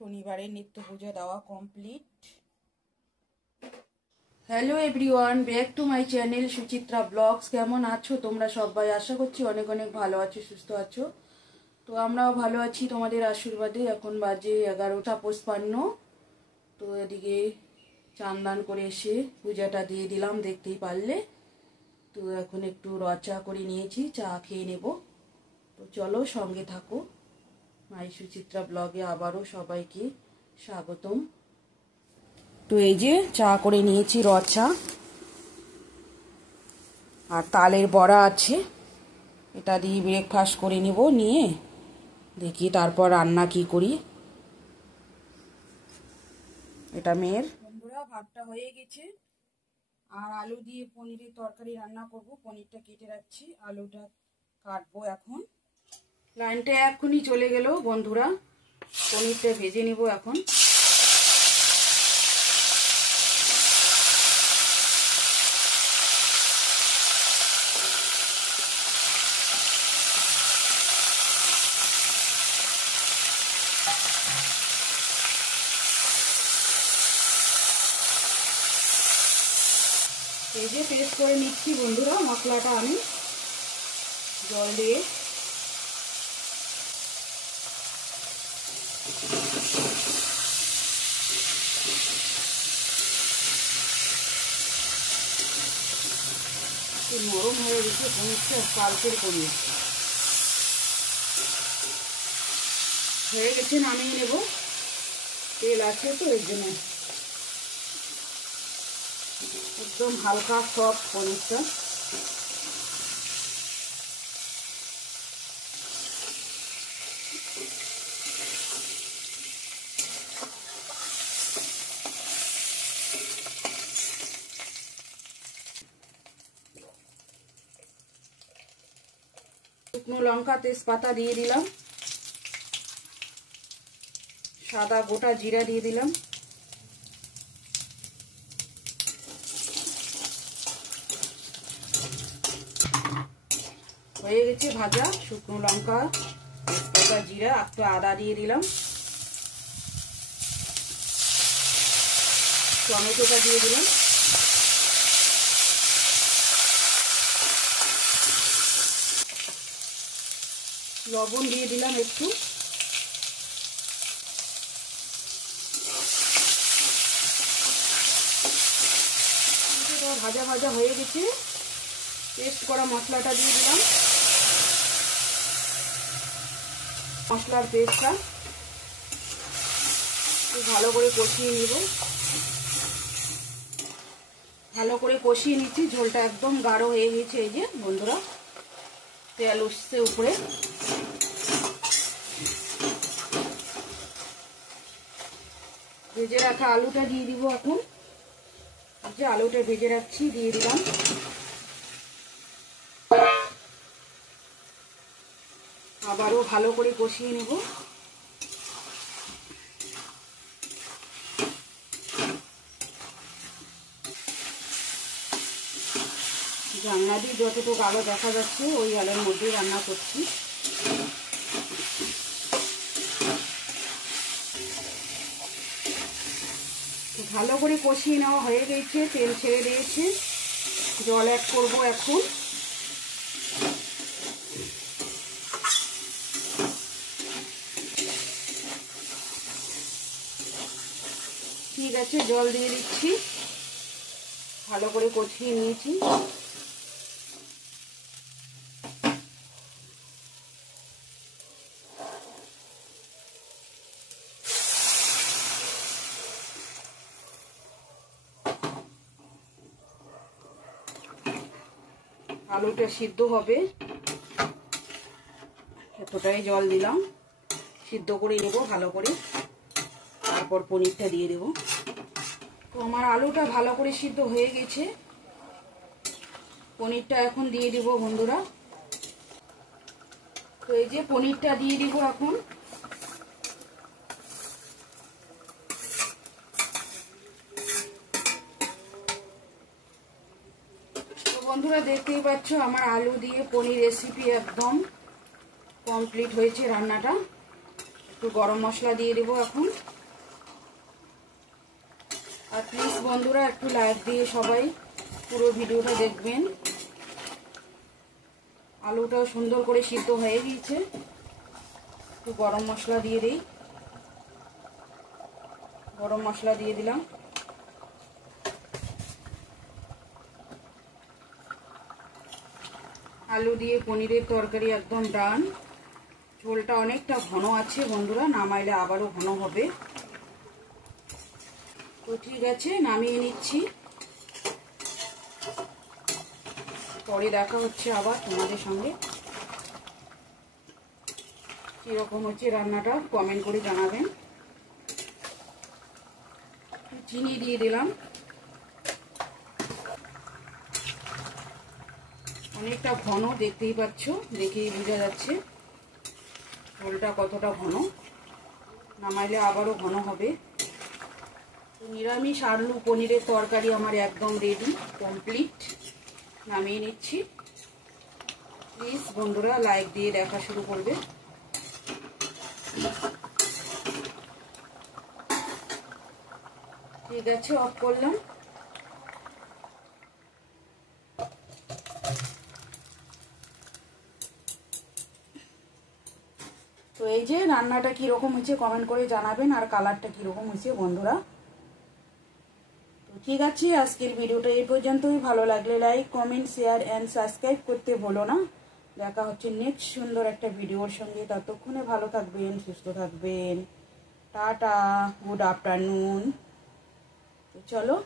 শনিবারের নিত্য পুজো দেওয়া complete. Hello everyone, back to my channel Suchitra blogs. কেমন আছো তোমরা সবাই? আশা করছি অনেক অনেক ভালো আছো, সুস্থ আছো। তো আমরাও ভালো আছি তোমাদের আশীর্বাদে। এখন বাজে 11:55। তো এদিকে চান দান করে এসে পূজাটা দিয়ে দিলাম, দেখতেই পারলে। তো এখন একটু চা করে নিয়েছি, চা খেয়ে নেব। তো চলো সঙ্গে থাকো। মাই সুচিত্রা ব্লগে আবারও সবাইকে স্বাগতম। তো এই যে চা করে নিয়েছি, চা আর তালের বড়া আছে, এটা দিয়ে ব্রেকফাস্ট করে নিব। নিয়ে দেখি তারপর রান্না কি করি। এটা মেয়ের। বন্ধুরা, ভাতটা হয়ে গেছে আর আলু দিয়ে পনিরের তরকারি রান্না করব। পনিরটা কেটে রাখছি, আলুটা কাটবো এখন। লাইনটা এক্ষুনি চলে গেল বন্ধুরা। পনিরটা ভেজে নিব এখন। এই যে পেস্ট করে নিচ্ছি বন্ধুরা মশলাটা আমি জল দিয়ে। নরম হয়ে গেছে পনিরটা, কালকের পনির হয়ে গেছে, নামিয়ে নেব। তেল আছে তো এর জন্য একদম হালকা সফট পনিরটা। শুকনো লঙ্কা তেজপাতা দিয়ে দিলাম, সাদা গোটা জিরা দিয়ে দিলাম, হয়ে গেছে ভাজা। শুকনো লঙ্কা তেজপাতা জিরা, একটু আদা দিয়ে দিলাম, টমেটোটা দিয়ে দিলাম, লবণ দিয়ে দিলাম একটু। ভাজা ভাজা হয়ে গেছে, পেস্ট করা মশলাটা দিয়ে দিলাম। মশলার পেস্টটা ভালো করে কষিয়ে নিব। ভালো করে কষিয়ে নিচ্ছি, ঝোলটা একদম গাঢ় হয়ে গেছে। এই যে বন্ধুরা, তেল উঠছে উপরে। ভেজে রাখা আলুটা দিয়ে দিব এখন। যে আলুটা ভেজে রাখছি দিয়ে দিলাম। আবারও ভালো করে কষিয়ে নেব। জানলা দিয়ে যতটুকু আলো দেখা যাচ্ছে ওই আলোর মধ্যেই রান্না করছি। ভালো করে কষিয়ে নেওয়া হয়ে গেছে, তেল ছেড়ে দিয়েছে। জল অ্যাড করব এখন। ঠিক আছে, জল দিয়ে দিচ্ছি। ভালো করে কষিয়ে নিয়েছি। আলুটা সিদ্ধ হবে, এতটাই জল দিলাম। সিদ্ধ করে নেব ভালো করে, তারপর পনিরটা দিয়ে দেব। তো আমার আলুটা ভালো করে সিদ্ধ হয়ে গেছে। পনিরটা এখন দিয়ে দিব বন্ধুরা। তো এই যে পনিরটা দিয়ে দিব এখন। তো বন্ধুরা, দেখতেই পাচ্ছ আমার আলু দিয়ে পনির রেসিপি একদম কমপ্লিট হয়েছে রান্নাটা। একটু গরম মশলা দিয়ে দেবো এখন। আর প্লিজ বন্ধুরা একটু লাইক দিয়ে সবাই পুরো ভিডিওটা দেখবেন। আলুটাও সুন্দর করে সিদ্ধ হয়ে গিয়েছে। একটু গরম মশলা দিয়ে দিই। গরম মশলা দিয়ে দিলাম। আলু দিয়ে পনিরের তরকারি একদম ডান। ঝোলটা অনেকটা ঘন আছে বন্ধুরা, নামাইলে আবারও ঘন হবে। তো ঠিক আছে, নামিয়ে নিচ্ছি। পরে দেখা হচ্ছে আবার তোমাদের সঙ্গে। কিরকম হচ্ছে রান্নাটা কমেন্ট করে জানাবেন। চিনি দিয়ে দিলাম। অনেকটা ঘন, দেখতেই পাচ্ছ, দেখেই বোঝা যাচ্ছে ঝোলটা কতটা ঘন। নামাইলে আবারও ঘন হবে। নিরামিষ আলু পনিরের তরকারি আমার একদম রেডি, কমপ্লিট। নামিয়ে নিচ্ছি। প্লিজ বন্ধুরা লাইক দিয়ে দেখা শুরু করবে। ঠিক আছে, অফ করলাম। তো এই যে রান্নাটা কিরকম হয়েছে কমেন্ট করে জানাবেন, আর কালারটা কিরকম হয়েছে বন্ধুরা। তো ঠিক আছে, আজকের ভিডিওটা এই পর্যন্তই। ভালো লাগলে like, comment, share and subscribe করতে ভুলো না। দেখা হচ্ছে নেক্সট সুন্দর একটা ভিডিওর সঙ্গে। ততক্ষণে ভালো থাকবেন, সুস্থ থাকবেন। Tata, good afternoon. তো চলো।